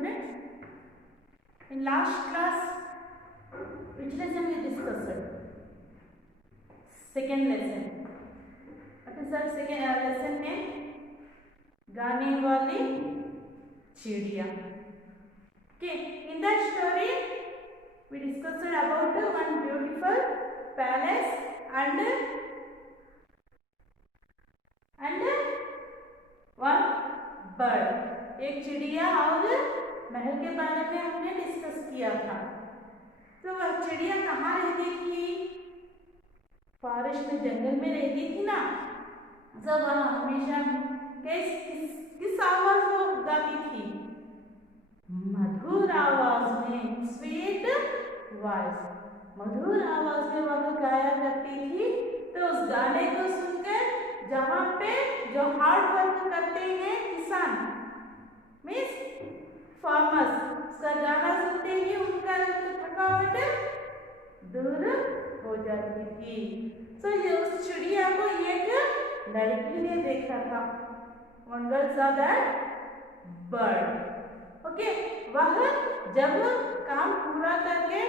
students, in last class which lesson we discussed? Second lesson. Okay sir, second lesson में गाने वाली चिड़िया. Okay, in that story we discussed about one beautiful palace and one bird. एक चिड़िया और महल के बारे में हमने डिस्कस किया था. तो वह चिड़िया कहाँ रहती थी? फॉरेस्ट में, जंगल में रहती थी ना. तो वह हमेशा किस आवाज वो गाती थी? मधुर आवाज में, स्वीट वॉइस, मधुर आवाज में वह गाया करती थी. तो उस गाने को सुनकर जहाँ पे जो हार्ड वर्क करते हैं किसान, मीन्स फार्मर्स, उसका गाना सुनते ही उनका थकावट दूर हो जाती थी. तो ये उस चिड़िया को एक लड़की ने देखा था. One girl saw that bird. Okay, वह जब काम पूरा करके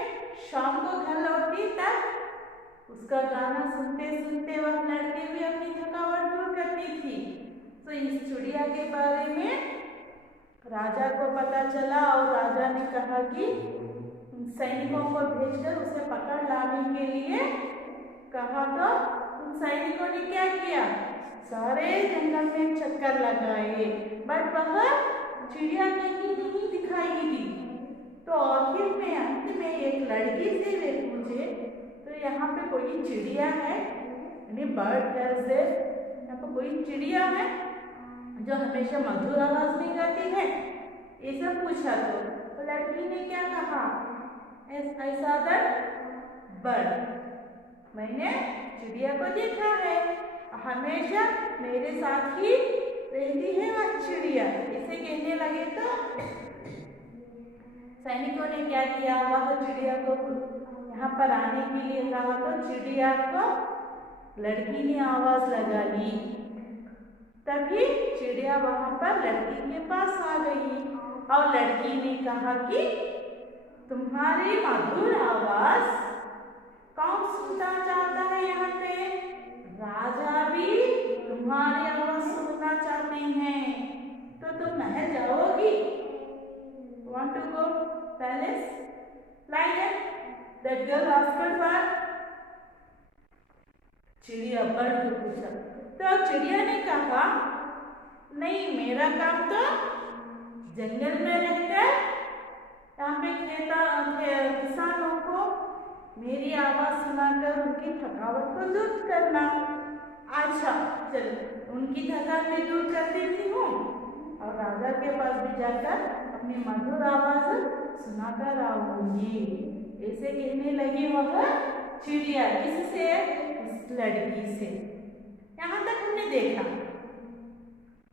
शाम को घर लौटती तब उसका गाना सुनते सुनते वह लड़की भी अपनी थकावट दूर करती थी. तो इस चिड़िया के बारे में राजा को पता चला और राजा ने कहा कि सैनिकों को भेजकर उसे पकड़ लाने के लिए कहा. तो उन सैनिकों ने क्या किया? सारे जंगल में चक्कर लगाए, बट वह चिड़िया कहीं नहीं दिखाई दी. तो आखिर में अंत में एक लड़की से वे पूछे, तो यहाँ पे कोई चिड़िया है? यानी बर्ड से यहाँ पे कोई चिड़िया है जो हमेशा मधुर आवाज में गाती है? ये सब पूछा. तो लड़की ने क्या कहा? ऐसा बर्ड, मैंने चिड़िया को देखा है, हमेशा मेरे साथ ही रहती है वह चिड़िया. इसे कहने लगे तो सैनिकों ने क्या किया? वह चिड़िया को यहाँ पर आने के लिए कहा. तो चिड़िया को लड़की ने आवाज लगा ली. तभी चिड़िया वहां पर लड़की के पास आ गई और लड़की ने कहा कि तुम्हारी मधुर आवाज कौन सुनना चाहता है? यहाँ पे राजा भी तुम्हारी आवाज सुनना चाहते हैं. तो तुम महल जाओगी? Want to go palace? Like that girl asked for. चिड़िया बर्ड को पूछा. तो चिड़िया ने कहा नहीं, मेरा काम तो जंगल में रहकर यहाँ पे किसानों को मेरी आवाज सुनाकर उनकी थकावट को दूर करना. अच्छा चलो, उनकी थकान में दूर कर देती हूँ और राजा के पास भी जाकर अपनी मधुर आवाज सुनाकर आऊंगी. ऐसे कहने लगी वह चिड़िया. किससे? उस लड़की से. यहाँ तक हमने देखा.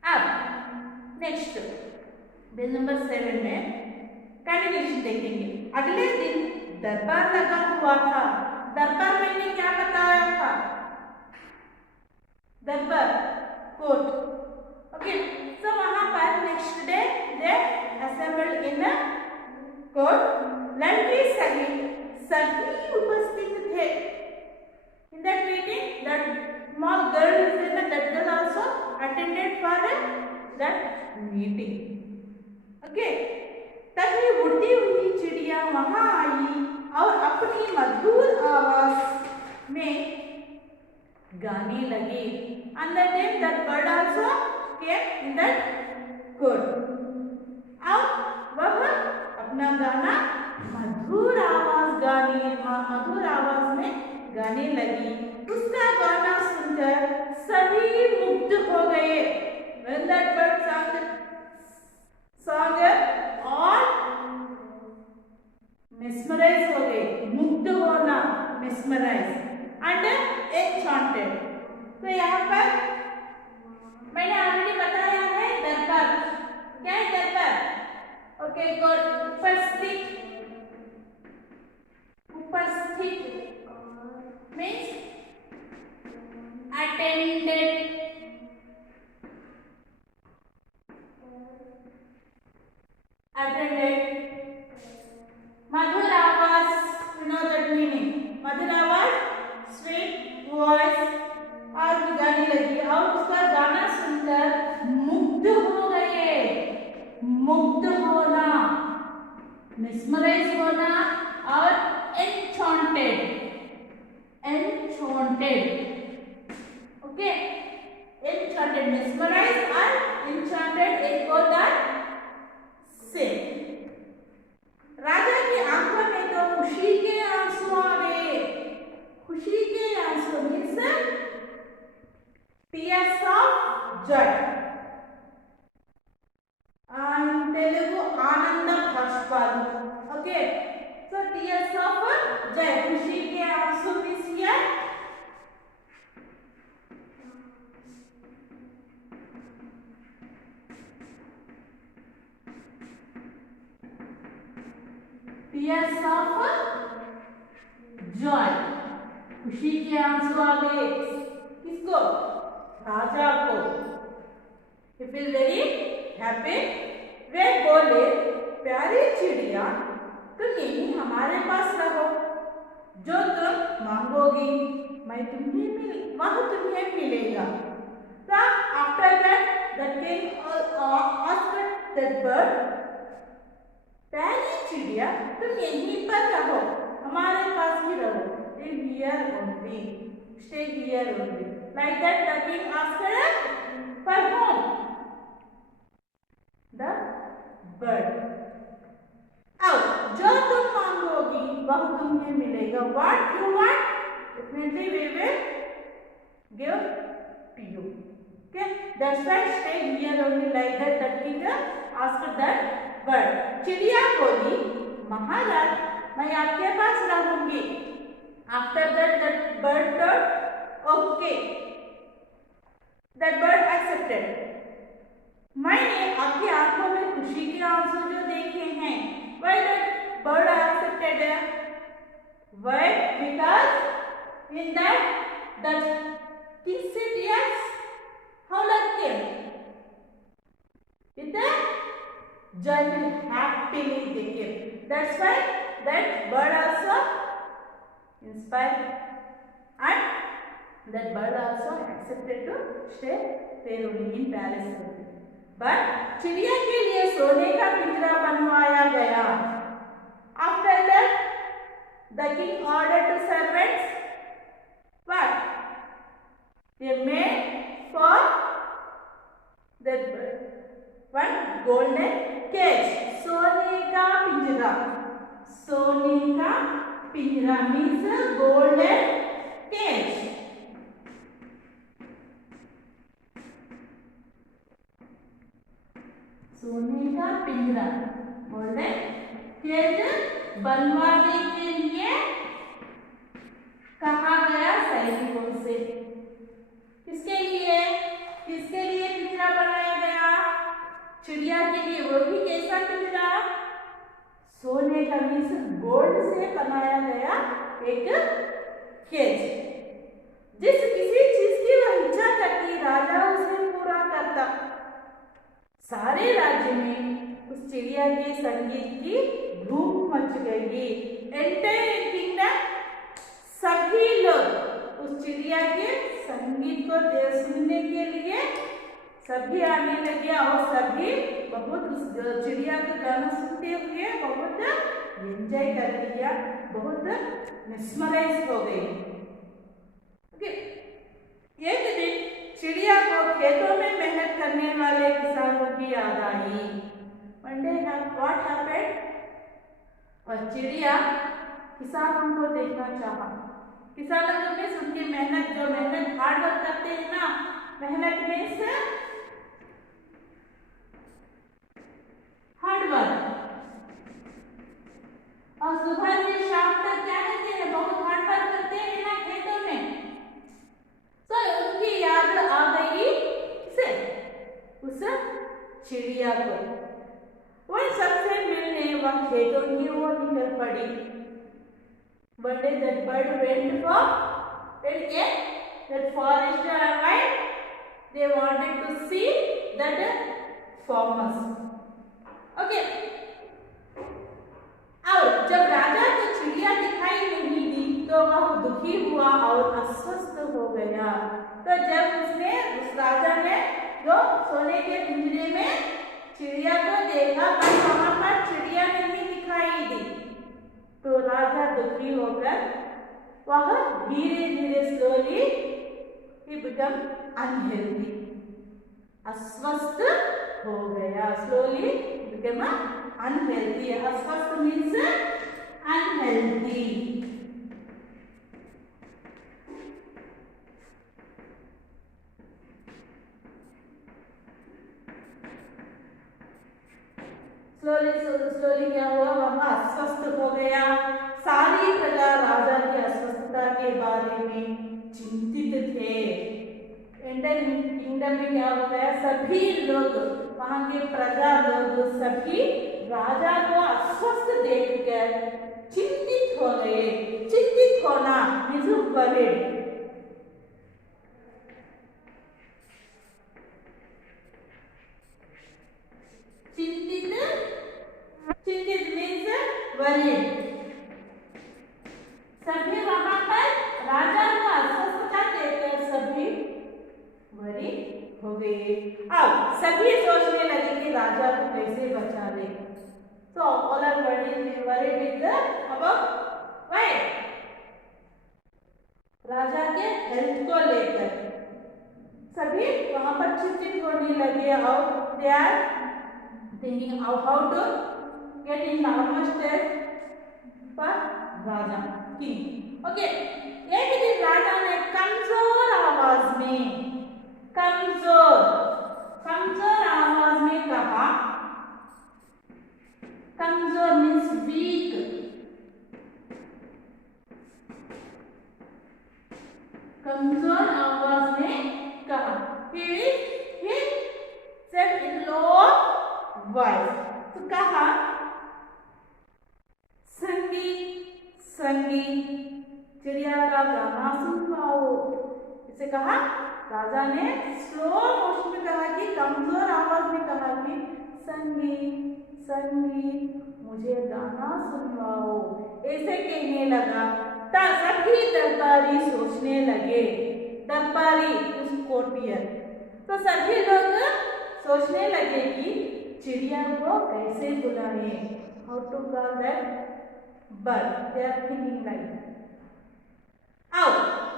अब नेक्स्ट पेज नंबर 7 में कंटिन्यूएशन देखेंगे. अगले दिन दरबार लगा हुआ था. दरबार मैंने क्या बताया था? दरबार, कोर्ट. ओके, सो वहां पर next day they assembled in court. लड़की सभी उपस्थित थे. In that meeting that small girl is there, that girl also attended for that meeting. Okay, तभी उड़ती हुई चिड़िया वहां आई और अपनी मधुर आवाज में गाने लगी. And that time that bird also came in that court. अब वह अपना गाना मधुर आवाज में गाने लगी. उसका गाना सुनकर सभी मुग्ध हो गए. When that bird sang all mesmerized हो गए. मुग्ध होना, mesmerized and enchanted. तो यहाँ पर मैंने ऑलरेडी बताया है दरबार. क्या है दरबार? Okay, good. उपस्थित means attended. attended. Madhur आवाज, you know that meaning. मधुर आवाज, sweet voice, और गाने लगी और उसका गाना सुनकर मुग्ध हो गए. मुग्ध होना, mesmerize होना और enchanted. Enchanted. Okay. Enchanted, mesmerized and enchanted एक और that same. राजा की आंखों में तो खुशी के आंसू आ गए. खुशी के आंसू means tears of joy. Telugu आनंद भाष्पाలు. Okay. So tears of joy, खुशी के आंसू means here tears of joy. खुशी के आंसू आ गए. किसको? राजा को. He feel very happy. वे बोले, प्यारी चिड़िया, तुम यहीं हमारे पास रहो. जो तुम मांगोगी मैं वह तुम्हें मिलेगा. So after that the king asked that bird, प्यारी चिड़िया तुम यहीं पर रहो, हमारे पास ही रहो. Stay here only. Stay here only. Like that the king asked for whom? The bird. अब जो तुम मांगोगी वह तुम्हें मिलेगा. What you want? Definitely we will give to you. Okay? That's why stay here only. Like that the king asked that bird. चिड़िया बोली, महाराज मैं आपके पास रहूंगी. After that bird told, okay. That bird accepted. मैंने आपकी आंखों में खुशी के आंसू जो देखे हैं. Why that bird accepted? Why? Because in that king said yes. How like him? With the joyful, happily they came. That's why that bird also inspired, and that bird also accepted to stay there only in palace only. But चिड़िया के लिए सोने का पिंजरा बनवाया गया. After that, the king ordered to servants what? They made for that bird one golden cage. सोने का पिंजरा. सोने का पिंजरा means golden cage. सोने का पिंजरा, गोल्डन केज बनवाने के लिए कहा गया सैनिकों से. किसके लिए? किसके लिए पिंजरा बनाया गया? चिड़िया के लिए. वो भी कैसा पिंजरा? सोने का मीन्स गोल्ड से बनाया गया एक केज. जिस किसी चीज की वह इच्छा करती राजा उसे पूरा करता. सारे राज्य में उस चिड़िया के संगीत की धूम मच गई. एंटायर किंगडम सभी लोग उस चिड़िया के संगीत को सुनने के लिए सभी आने लगे और सभी बहुत उस चिड़िया का गाना सुनते हुए बहुत एंजॉय कर लिया, बहुत मिसमराइज हो गई. एक दिन चिड़िया को खेतों में मेहनत करने वाले किसानों की याद आई. One day what happened? और चिड़िया किसानों को देखना चाहा. किसानों में उनकी मेहनत, जो मेहनत हार्ड वर्क करते हैं ना, मेहनत में से हार्ड वर्क, और सुबह से शाम तक क्या करते हैं? बहुत हार्ड वर्क करते हैं ना खेतों में. तो उनकी याद आ गई किसे? उस चिड़िया को. वह सबसे मिलने वह खेतों की ओर निकल पड़ी. One day that bird went for that forest wide. They wanted to see that farmers. Okay. हो गया। तो जब उस राजा ने जो सोने के पिंजरे में चिड़िया को देखा पर वहां पर चिड़िया नहीं दिखाई दी, तो राजा दुखी होकर वह धीरे धीरे स्लोली ही बिकम अनहेल्दी, अस्वस्थ हो गया। Slowly become unhealthy. अस्वस्थ मीन्स अनहेल्दी। स्लोली क्या हुआ, वह अस्वस्थ हो गया। सारी प्रजा राजा की अस्वस्थता के बारे में चिंतित थे। इंडियन किंगडम में क्या हो गया, सभी लोग, वहां के प्रजा लोग सभी राजा को अस्वस्थ देखकर चिंतित हो गए। चिंतित होना मीन्स वरीड। चिंतित मीन्स वरीड। सभी वहां पर राजा को अस्वस्थता देखकर सभी वरी हो गए। अब सभी सोचने लगे कि राजा को कैसे बचा ले। तो all are worried with about what, Raja के हेल्थ को लेकर सभी वहां पर चिंतित होने लगे। और they are thinking how to get in normal state पर राजा की। ओके, एक दिन राजा ने कमजोर आवाज में कहा, कमजोर मीन्स वीक, कमजोर आवाज में कहा। He said in low voice, तो कहा संगी चिड़िया का गाना सुनवाओ। इसे कहा, राजा ने स्लो मोशन में कहा कि कमजोर आवाज में कहा कि संगी मुझे गाना सुनवाओ। ऐसे कहने लगा। तब सभी दरबारी सोचने लगे, दरबारी उस कोर्टियर, तो सभी लोग सोचने लगे कि चिड़िया को कैसे बुलाएं, how to call that bird. They are thinking like. आओ,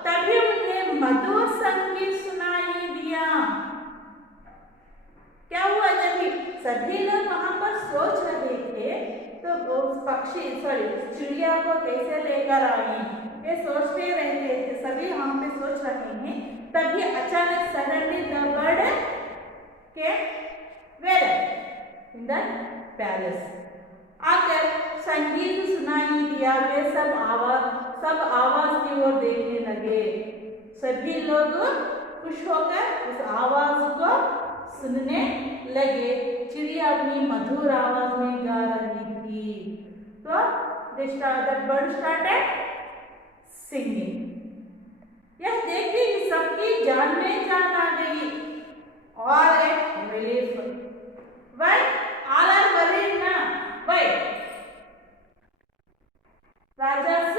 तभी उन्हें मधुर संगीत सुनाई दिया। क्या हुआ, जब सभी लोग वहां पर सोच रहे थे तो चिड़िया को कैसे लेकर आए, ये सोचते रहते थे, सभी वहां पे सोच रहे हैं। तभी अचानक suddenly the bird came where in the palace. आकर संगीत सुनाई दिया। वे सब आवाज की ओर देखने लगे। सभी लोग खुश होकर उस आवाज को सुनने लगे। चिड़िया अपनी मधुर आवाज में गा रही थी। तो the bird started singing। यह देखते ही सबकी जान में जान आ गई। All at relief। Why? All are worried ना? Why? Raja's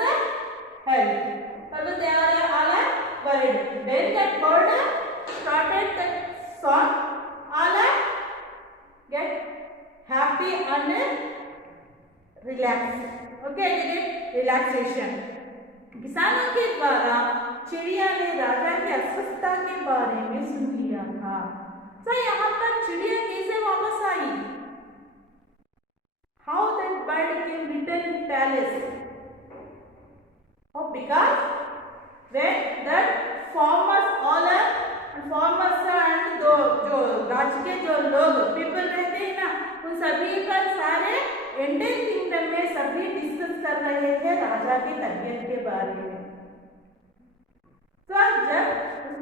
health. Although they are all are worried. When that bird started the song, all are get happy and relaxed. Okay, get relaxation. किसानों के द्वारा चिड़िया ने राजा की अस्वस्थता के बारे में सुन लिया था। तो यहाँ पर चिड़िया कैसे वापस आई? How that bird came return in palace? Oh, because when that farmers and जो राज्य के जो लोग पीपल रहते हैं ना, उन सभी का सारे इंडियन किंगडम में सभी डिस्कस कर रहे थे राजा की तबीयत के बारे में। तो जब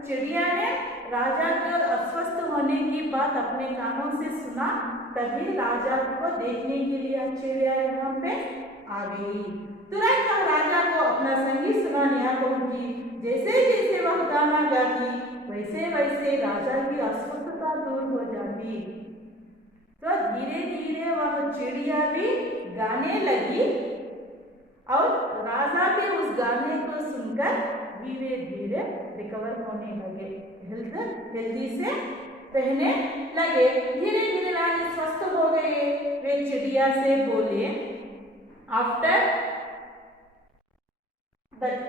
चिड़िया ने राजा के अस्वस्थ होने की बात अपने कानों से सुना, तभी राजा को देखने के लिए चिड़िया यहाँ पे आ गई। तुरंत वह राजा को अपना संगीत सुनाने आ पहुंची। जैसे जैसे वह गाना गाती, वैसे वैसे राजा की अस्वस्थता दूर हो जाती। तो धीरे धीरे वह चिड़िया भी गाने लगी और राजा भी उस गाने को सुनकर धीरे धीरे रिकवर होने लगे, हेल्दी से रहने लगे। धीरे धीरे रानी स्वस्थ हो गए। वे चिड़िया से बोले, after that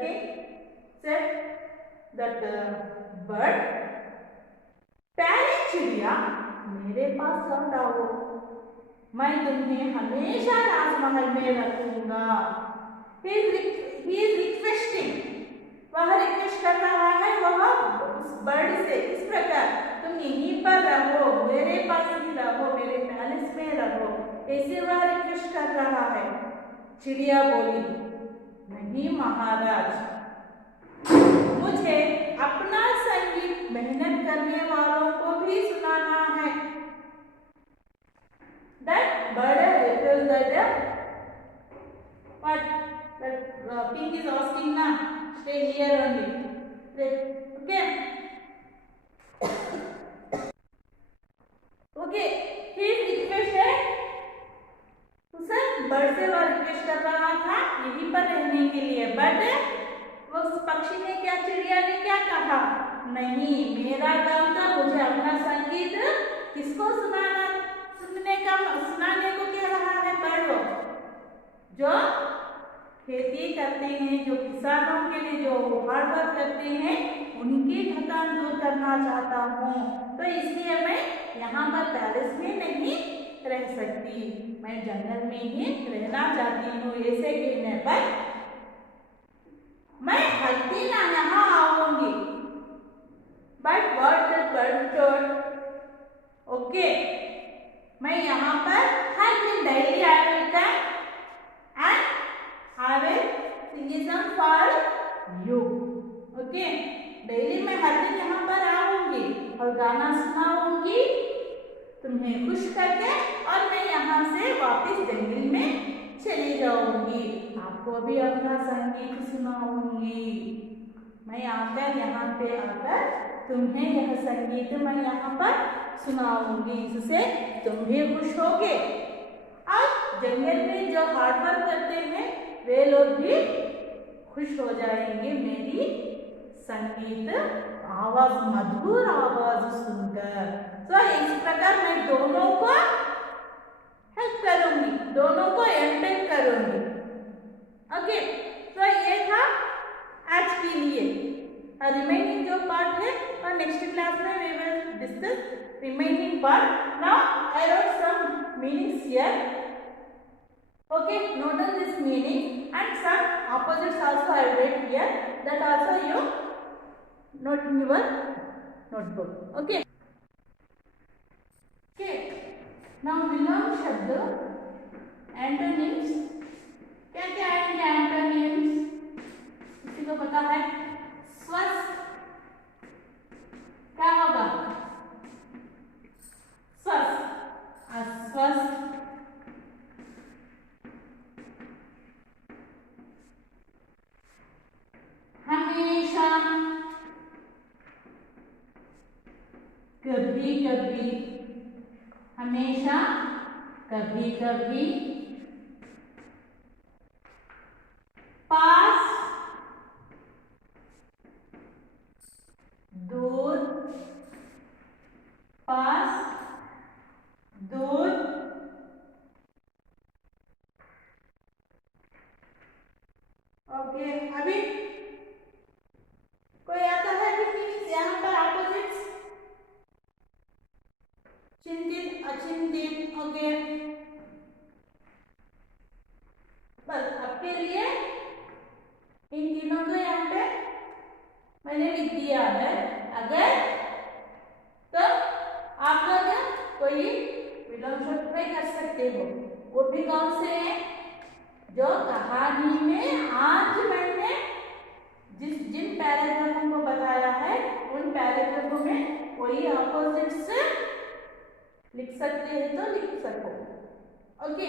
said that bird, पहले चिड़िया मेरे पास लौट आओ, मैं तुम्हें हमेशा राजमहल में रखूंगा। He is requesting, वह रिक्वेस्ट कर रहा है वह उस बर्ड से, इस प्रकार तुम यहीं पर रहो, मेरे पास ही रहो, मेरे पैलेस में रहो, ऐसे वह रिक्वेस्ट कर रहा है। चिड़िया बोली, नहीं महाराज, मुझे अपना संगीत मेहनत करने वालों को भी सुनाना है। That bird refused that what that pink is asking na, stay here only. Okay. Okay. His request है, उसे बर्ड से वह रिक्वेस्ट कर रहा था यहीं पर रहने के लिए, बट वो पक्षी ने क्या, चिड़िया ने क्या कहा, नहीं, मेरा काम था, मुझे अपना संगीत किसको सुनाना, सुनाने को कह रहा है बर्ड, जो खेती करते हैं, जो किसानों के लिए जो हार्ड वर्क करते हैं, उनकी थकान दूर करना चाहता हूँ। तो इसलिए मैं यहाँ पर पैलेस में नहीं रह सकती, मैं जंगल में ही रहना चाहती हूँ। ऐसे कहने पर मैं हर दिन यहाँ आऊंगी, but what the bird told, okay, मैं यहाँ पर हर दिन daily I will come and I will sing some for you, okay, daily मैं हर दिन यहाँ पर आऊंगी और गाना सुनाऊंगी तुम्हें खुश करके, और मैं यहाँ से वापस जंगल में चली जाऊंगी, आपको भी अपना संगीत सुनाऊंगी, मैं आकर यहाँ पे आकर तुम्हें यह संगीत मैं यहाँ पर सुनाऊंगी, इससे तुम भी खुश होगे और जंगल में जो हार्ड वर्क करते हैं वे लोग भी खुश हो जाएंगे मेरी संगीत आवाज, मधुर आवाज सुनकर। तो इस प्रकार मैं दोनों को हेल्प करूंगी, दोनों को एंटरटेन करूंगी। ओके, तो ये था आज के लिए। रिमेनिंग जो पार्ट है और नेक्स्ट क्लास में we will discuss remaining part. Now I wrote some meanings here, okay, note down this meaning and some opposites also I write here, that also you note in your notebook, okay. Okay, now विलोम शब्द antonyms, क्या क्या आएंगे antonyms, किसी को पता है? स्वस्थ क्या होगा? स्वस्थ, अस्वस्थ, हमेशा, कभी कभी, हमेशा कभी कभी, पास, दूर, पास, दूर, ओके। अभी कोई आता है मीनिंग्स यहाँ पर ऑपोजिट्स? चिंतित, अचिंतित, ओके। बस आपके लिए इन तीनों को यहाँ पे मैंने लिख दिया है। अगर तो आप लोग कोई विलोम शब्द ट्राई कर सकते हो, वो भी कौन से हैं? जो कहानी में आज मैंने जिन पैराग्राफों को बताया है उन पैराग्राफों में कोई ऑपोजिट्स लिख सकते हैं तो लिख सको, ओके।